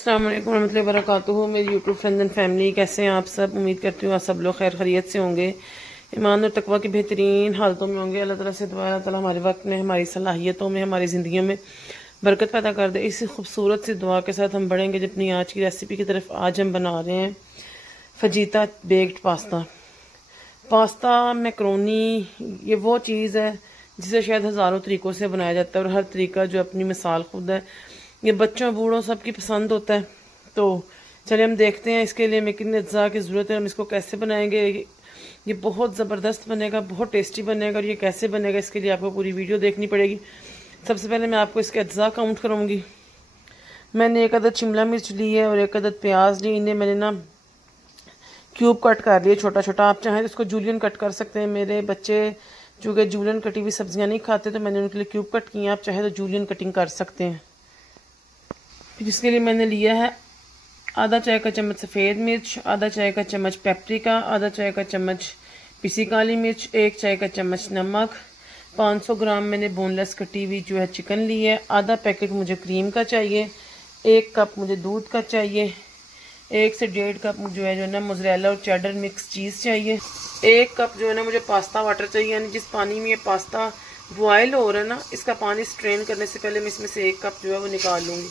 अस्सलाम वालेकुम रहमतुल्लाहि व बरकातुहू। मेरी यूट्यूब फ्रेंड्स एंड फैमिली, कैसे हैं आप सब। उम्मीद करती हूँ आप सब लोग खैर खैरियत से होंगे, ईमान और तकवा की बेहतरीन हालतों में होंगे। अल्लाह ताला से दुआ है, अल्लाह ताला हमारे वक्त में, हमारी सलाहियतों में, हमारी ज़िंदगियों में बरकत पैदा कर दे। इसी खूबसूरत सी दुआ के साथ हम बढ़ेंगे अपनी आज की रेसिपी की तरफ। आज हम बना रहे हैं fajita baked pasta. Pasta macaroni ये वो चीज़ है जिसे शायद हज़ारों तरीक़ों से बनाया जाता है और हर तरीका जो अपनी मिसाल खुद है। ये बच्चों बूढ़ों सबकी पसंद होता है। तो चलिए हम देखते हैं इसके लिए हमें कितने अज्जा की ज़रूरत है, हम इसको कैसे बनाएंगे। ये बहुत ज़बरदस्त बनेगा, बहुत टेस्टी बनेगा। और ये कैसे बनेगा इसके लिए आपको पूरी वीडियो देखनी पड़ेगी। सबसे पहले मैं आपको इसके अज्जा काउंट करूँगी। मैंने एक अदद शिमला मिर्च ली है और एक अदद प्याज ली। इन्हें मैंने ना क्यूब कट कर लिए छोटा छोटा। आप चाहें तो इसको जूलियन कट कर सकते हैं। मेरे बच्चे चूँकि जूलियन कटी हुई सब्जियां नहीं खाते तो मैंने उनके लिए क्यूब कट किए। आप चाहे तो जूलियन कटिंग कर सकते हैं। जिसके लिए मैंने लिया है आधा चाय का चम्मच सफ़ेद मिर्च, आधा चाय का चम्मच पेपरिका, आधा चाय का चम्मच पिसी काली मिर्च, एक चाय का चम्मच नमक, 500 ग्राम मैंने बोनलेस कटी हुई जो है चिकन ली है, आधा पैकेट मुझे क्रीम का चाहिए, 1 कप मुझे दूध का चाहिए, 1 से 1.5 कप जो है ना मोज़रेला और चेडर मिक्स चीज़ चाहिए, 1 कप जो है ना मुझे पास्ता वाटर चाहिए। यानी जिस पानी में ये पास्ता बॉयल हो रहा है ना, इसका पानी स्ट्रेन करने से पहले मैं इसमें से 1 कप जो है वो निकाल लूँगी।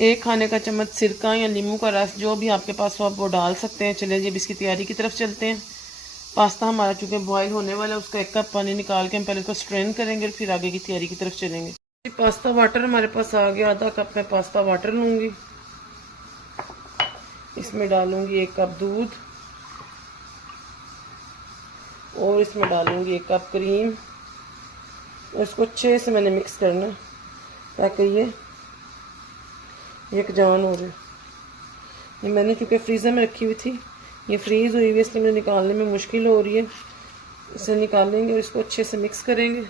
1 खाने का चम्मच सिरका या नींबू का रस जो भी आपके पास हो आप वो डाल सकते हैं। चलिए जी अब इसकी तैयारी की तरफ चलते हैं। पास्ता हमारा चूँकि बॉयल होने वाला है, उसका 1 कप पानी निकाल के हम पहले उसको स्ट्रेन करेंगे और फिर आगे की तैयारी की तरफ चलेंगे। पास्ता वाटर हमारे पास आ गया। आधा कप मैं पास्ता वाटर लूँगी, इसमें डालूँगी 1 कप दूध और इसमें डालूँगी 1 कप क्रीम और इसको अच्छे से मैंने मिक्स करना ताकि ये यकजान हो जाए। ये मैंने चूँकि फ्रीज़र में रखी हुई थी, ये फ्रीज़ हुई हुई, इसलिए मुझे निकालने में मुश्किल हो रही है। इसे निकालेंगे और इसको अच्छे से मिक्स करेंगे।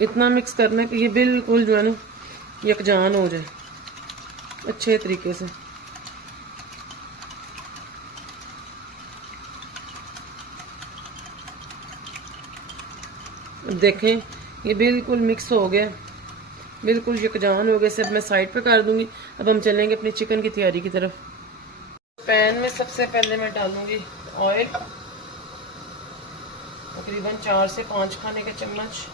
इतना मिक्स करना है कि ये बिल्कुल जो है ना यकजान हो जाए अच्छे तरीके से। देखें ये बिल्कुल मिक्स हो गया, बिल्कुल यकजान हो गए। इसे अब मैं साइड पे कर दूंगी। अब हम चलेंगे अपनी चिकन की तैयारी की तरफ। पैन में सबसे पहले मैं डालूंगी ऑयल, तकरीबन 4 से 5 खाने के चम्मच।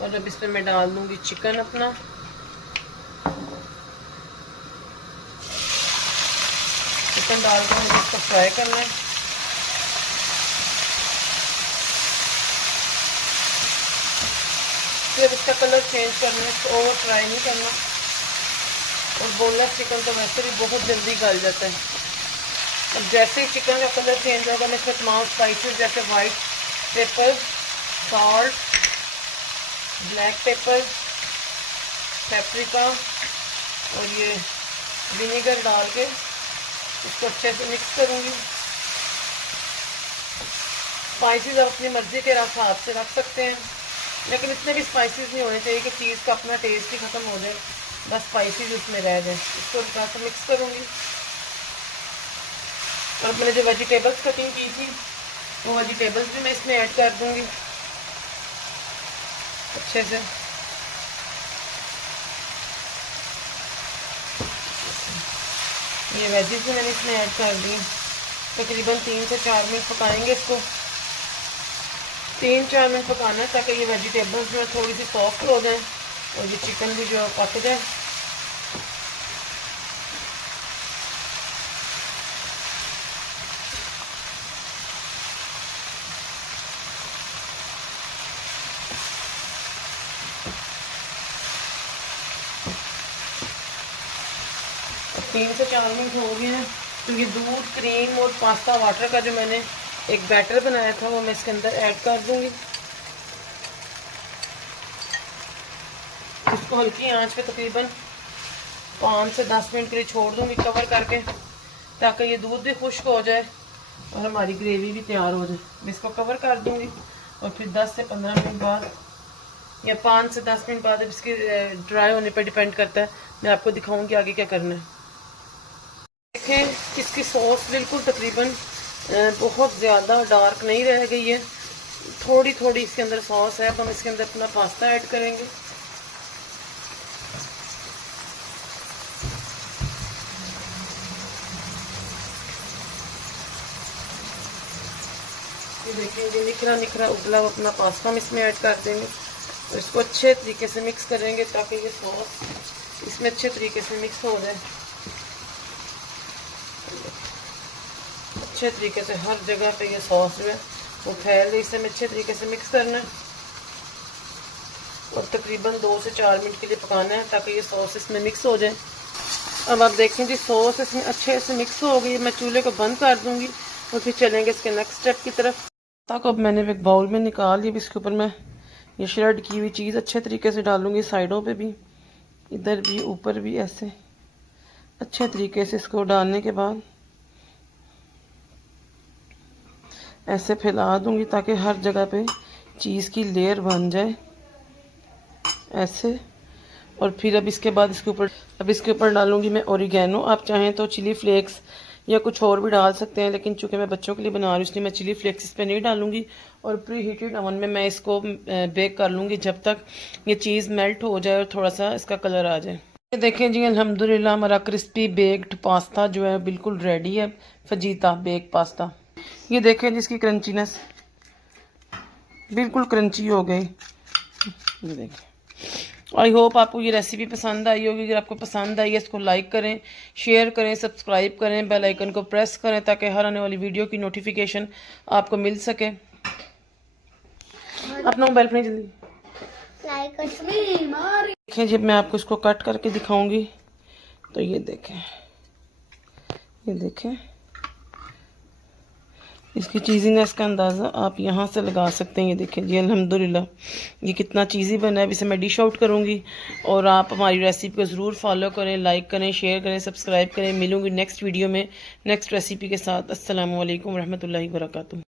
और अब इसमें मैं डाल दूंगी चिकन अपना। चिकन डालकर मुझे इसको फ्राई करना है। फिर इसका कलर चेंज करना है, इसको ओवर फ्राई नहीं करना। और बोनलेस चिकन तो वैसे भी बहुत जल्दी गल जाता है। अब जैसे ही चिकन का कलर चेंज होगा मैं इसमें तमाम स्पाइसेस जैसे white paper, salt, black pepper, paprika और ये विनेगर डाल के इसको अच्छे से मिक्स करूँगी। स्पाइसेस आप अपनी मर्ज़ी के हिसाब से रख सकते हैं, लेकिन इतने भी स्पाइसेस नहीं होने चाहिए कि चीज़ का अपना टेस्ट ही ख़त्म हो जाए, बस स्पाइसेस उसमें रह जाए। इसको थोड़ा सा मिक्स करूँगी। और मैंने जो वेजिटेबल्स कटिंग की थी वो वेजिटेबल्स भी मैं इसमें ऐड कर दूँगी अच्छे से। ये वेजिस भी मैंने इसमें ऐड कर दी। तकरीबन 3 से 4 मिनट पकाएंगे इसको। 3-4 मिनट पकाना है ताकि ये वेजिटेबल्स जो है थोड़ी सी सॉफ्ट हो जाए और ये चिकन भी जो है पक जाए। और 3 से 4 मिनट हो गए हैं। तो ये दूध, क्रीम और पास्ता वाटर का जो मैंने एक बैटर बनाया था वो मैं इसके अंदर ऐड कर दूंगी। इसको हल्की आंच पे तकरीबन 5 से 10 मिनट के लिए छोड़ दूंगी कवर करके, ताकि ये दूध भी खुश्क हो जाए और हमारी ग्रेवी भी तैयार हो जाए। मैं इसको कवर कर दूंगी और फिर 10 से 15 मिनट बाद या 5 से 10 मिनट बाद इसके ड्राई होने पर डिपेंड करता है, मैं आपको दिखाऊंगी आगे क्या करना है। देखें इसकी सॉस बिल्कुल तकरीबन बहुत ज़्यादा डार्क नहीं रह गई है थोड़ी थोड़ी इसके अंदर सॉस है। अब हम इसके अंदर अपना पास्ता ऐड करेंगे। ये देखेंगे निखरा निखरा उबला हुआ अपना पास्ता हम इसमें ऐड कर देंगे और इसको अच्छे तरीके से मिक्स करेंगे ताकि ये सॉस इसमें अच्छे तरीके से मिक्स हो जाए। अच्छे तरीके से हर जगह पे ये सॉस जो है वो फैल गई। इसे हमें अच्छे तरीके से मिक्स करना है और तकरीबन 2 से 4 मिनट के लिए पकाना है ताकि ये सॉस इसमें मिक्स हो जाए। अब आप देखें जी सॉस इसमें अच्छे से मिक्स हो गई। मैं चूल्हे को बंद कर दूंगी और फिर चलेंगे इसके नेक्स्ट स्टेप की तरफ। तक अब मैंने एक बाउल में निकाल लिया। इसके ऊपर मैं ये श्रेड की हुई चीज़ अच्छे तरीके से डालूंगी, साइडों पे भी, इधर भी, ऊपर भी, ऐसे अच्छे तरीके से इसको डालने के बाद ऐसे फैला दूंगी ताकि हर जगह पे चीज़ की लेयर बन जाए ऐसे। और फिर अब इसके बाद इसके ऊपर डालूंगी मैं ओरिगेनो। आप चाहें तो चिली फ्लेक्स या कुछ और भी डाल सकते हैं, लेकिन चूंकि मैं बच्चों के लिए बना रही हूँ इसलिए मैं चिली फ्लेक्स इस पर नहीं डालूंगी। और प्री हीटेड ओवन में मैं इसको बेक कर लूँगी जब तक ये चीज़ मेल्ट हो जाए और थोड़ा सा इसका कलर आ जाए। ये देखें जी अल्हम्दुलिल्लाह हमारा क्रिस्पी बेक्ड पास्ता जो है बिल्कुल रेडी है। Fajita bake pasta. ये देखें जिसकी क्रंचीनेस बिल्कुल क्रंची हो गई। ये देखें। आई होप आपको ये रेसिपी पसंद आई होगी। अगर आपको पसंद आई है इसको लाइक करें, शेयर करें, सब्सक्राइब करें, बेल आइकन को प्रेस करें ताकि हर आने वाली वीडियो की नोटिफिकेशन आपको मिल सके। अपना मोबाइल फोन जल्दी देखें। जब मैं आपको इसको कट करके दिखाऊंगी तो ये देखें, ये देखें इसकी चीज़ीनेस का अंदाज़ा आप यहाँ से लगा सकते हैं। ये देखें जी अल्हम्दुलिल्लाह ये कितना चीज़ी बना है। इसे मैं डिश आउट करूँगी और आप हमारी रेसिपी को ज़रूर फॉलो करें, लाइक करें, शेयर करें, सब्सक्राइब करें। मिलूँगी नेक्स्ट वीडियो में नेक्स्ट रेसिपी के साथ। अस्सलामु अलैकुम रहमतुल्लाहि व बरकातुहू।